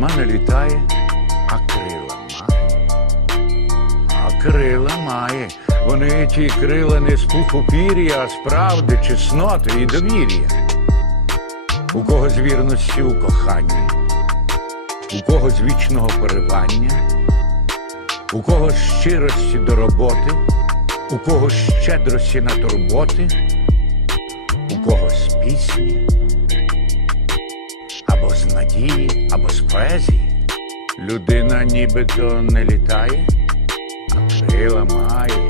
сама не літає, а крила має. А крила має. Вони ті крила не з пуху пір'я, а з правди, чесноти і довір'я. У кого з вірності у коханні, у кого з вічного поривання, у кого з щирості до роботи, у кого з щедрості на турботи, у кого з пісні, надії, або з поезії. Людина нібито не літає, а крила має.